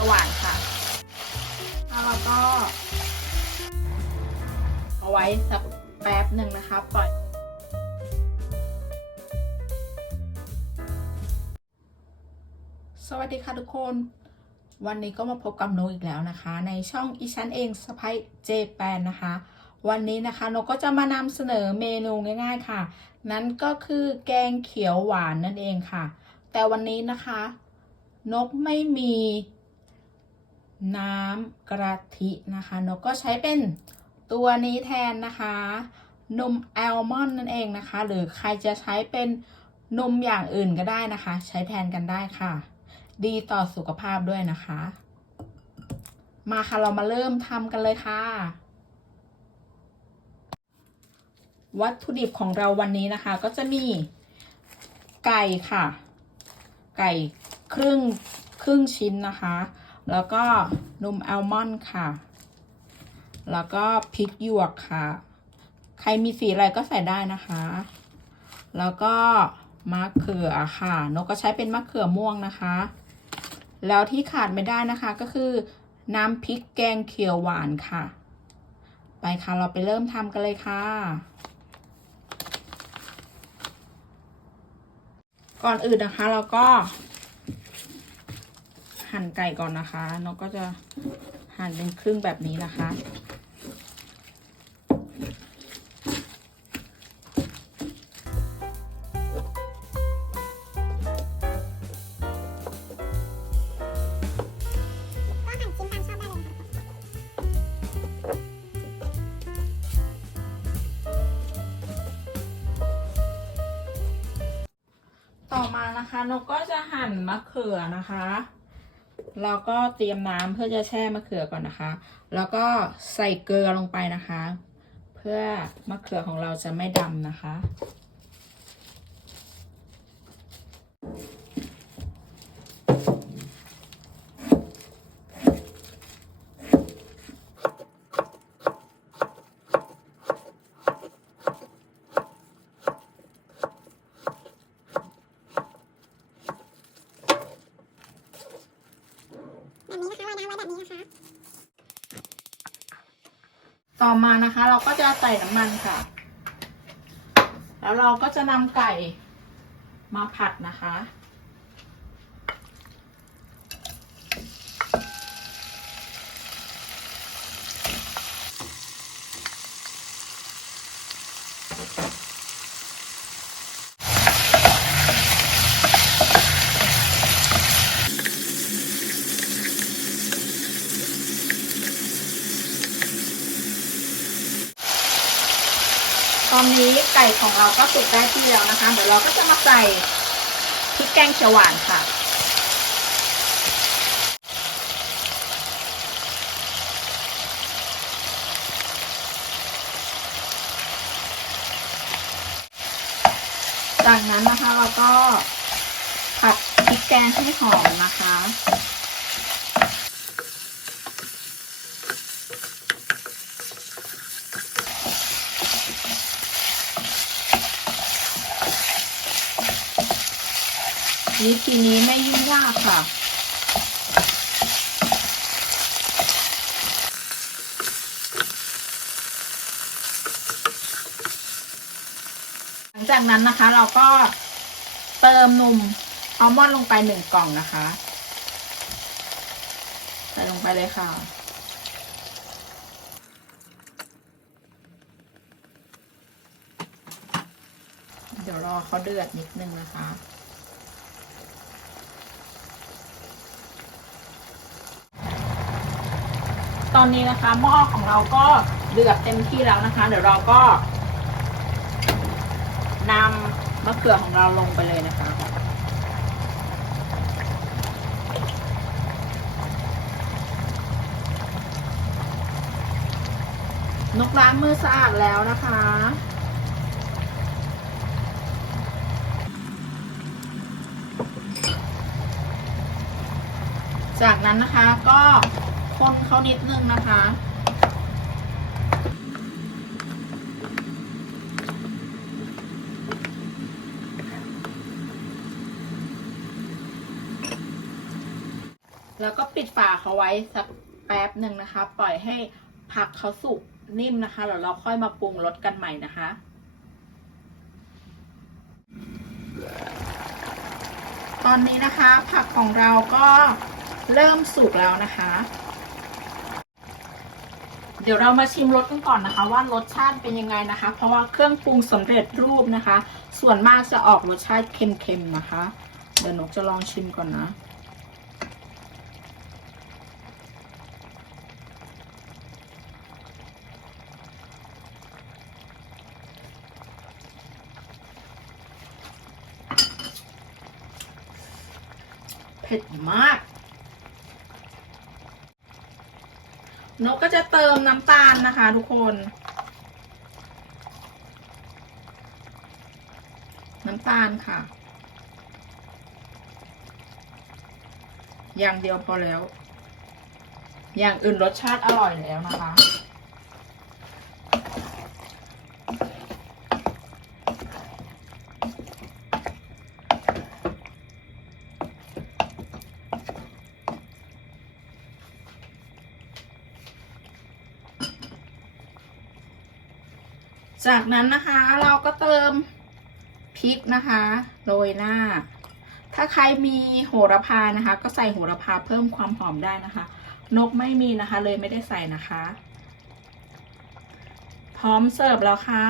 จะหวานค่ะแล้วเราก็ เอาไว้สักแป๊บหนึ่งนะคะปล่อยสวัสดีค่ะทุกคน วันนี้ก็มาพบกับโนอีกแล้วนะคะ ในช่องอีชั้นเองสไปเจแปนนะคะ วันนี้นะคะโนก็จะมานำเสนอเมนูง่าย ๆค่ะ นั่นก็คือแกงเขียวหวานนั่นเองค่ะ แต่วันนี้นะคะ นกไม่มี น้ำกะทินะคะนกก็ใช้เป็นตัวนี้แทนนะคะ นมแอลมอนด์นั่นเองนะคะ หรือใครจะใช้เป็นนมอย่างอื่นก็ได้นะคะ ใช้แทนกันได้ค่ะ ดีต่อสุขภาพด้วยนะคะ มาค่ะเรามาเริ่มทำกันเลยค่ะ วัตถุดิบของเราวันนี้นะคะ ก็จะมีไก่ค่ะ ไก่ครึ่งครึ่งชิ้นนะคะ แล้วก็นมอัลมอนด์ค่ะ แล้วก็พริกหยวกค่ะ ใครมีสีอะไรก็ใส่ได้นะคะ แล้วก็มะเขือค่ะ นกก็ใช้เป็นมะเขือม่วงนะคะ แล้วที่ขาดไม่ได้นะคะก็คือ น้ำพริกแกงเขียวหวานค่ะ ไปค่ะเราไปเริ่มทำกันเลยค่ะก่อนอื่นนะคะเราก็ หั่นไก่ก่อนนะคะนกก็จะหั่นเป็นครึ่งแบบนี้นะคะก็หั่นชิ้นตามชอบได้เลยค่ะต่อมานะคะนกก็จะหั่นมะเขือนะคะ เราก็เตรียมน้ำเพื่อจะแช่มะเขือก่อนนะคะ แล้วก็ใส่เกลือลงไปนะคะ เพื่อมะเขือของเราจะไม่ดำนะคะ แบบนี้นะคะ ไว้แบบนี้นะคะ ต่อมานะคะ เราก็จะใส่น้ำมันค่ะ แล้วเราก็จะนำไก่มาผัดนะคะ ตอนนี้ไก่ของเราก็สุกได้ที่แล้วนะคะ เดี๋ยวเราก็จะมาใส่พริกแกงเขียวหวานค่ะ จากนั้นนะคะเราก็ผัดพริกแกงให้หอมนะคะ วิธีนี้ไม่ยุ่งยากค่ะ หลังจากนั้นนะคะเราก็เติมนมอัลมอนด์ลงไปหนึ่งกล่องนะคะ ใส่ลงไปเลยค่ะเดี๋ยวรอเขาเดือดนิดนึงนะคะ ตอนนี้นะคะหม้อของเราก็เดือดเต็มที่แล้วนะคะ เดี๋ยวเราก็นำมะเขือของเราลงไปเลยนะคะนกล้างมือสะอาดแล้วนะคะ จากนั้นนะคะก็ คนเขานิดนึงนะคะ แล้วก็ปิดฝาเขาไว้สักแป๊บหนึ่งนะคะ ปล่อยให้ผักเขาสุกนิ่มนะคะแล้วเราค่อยมาปรุงรสกันใหม่นะคะตอนนี้นะคะผักของเราก็เริ่มสุกแล้วนะคะ ดี๋ยวเรามาชิมรสกันก่อนนะคะ ว่ารสชาติเป็นยังไงนะคะ เพราะว่าเครื่องปรุงสำเร็จรูปนะคะ ส่วนมากจะออกรสชาติเค็มๆนะคะ เดี๋ยวนกจะลองชิมก่อนนะเผ็ดมาก นกก็จะเติมน้ำตาลนะคะทุกคน น้ำตาลค่ะ อย่างเดียวพอแล้ว อย่างอื่นรสชาติอร่อยแล้วนะคะ จากนั้นนะคะเราก็เติมพริกนะคะโรยหน้า ถ้าใครมีโหระพานะคะ ก็ใส่โหระพาเพิ่มความหอมได้นะคะ นกไม่มีนะคะ เลยไม่ได้ใส่นะคะ พร้อมเสิร์ฟแล้วค่ะ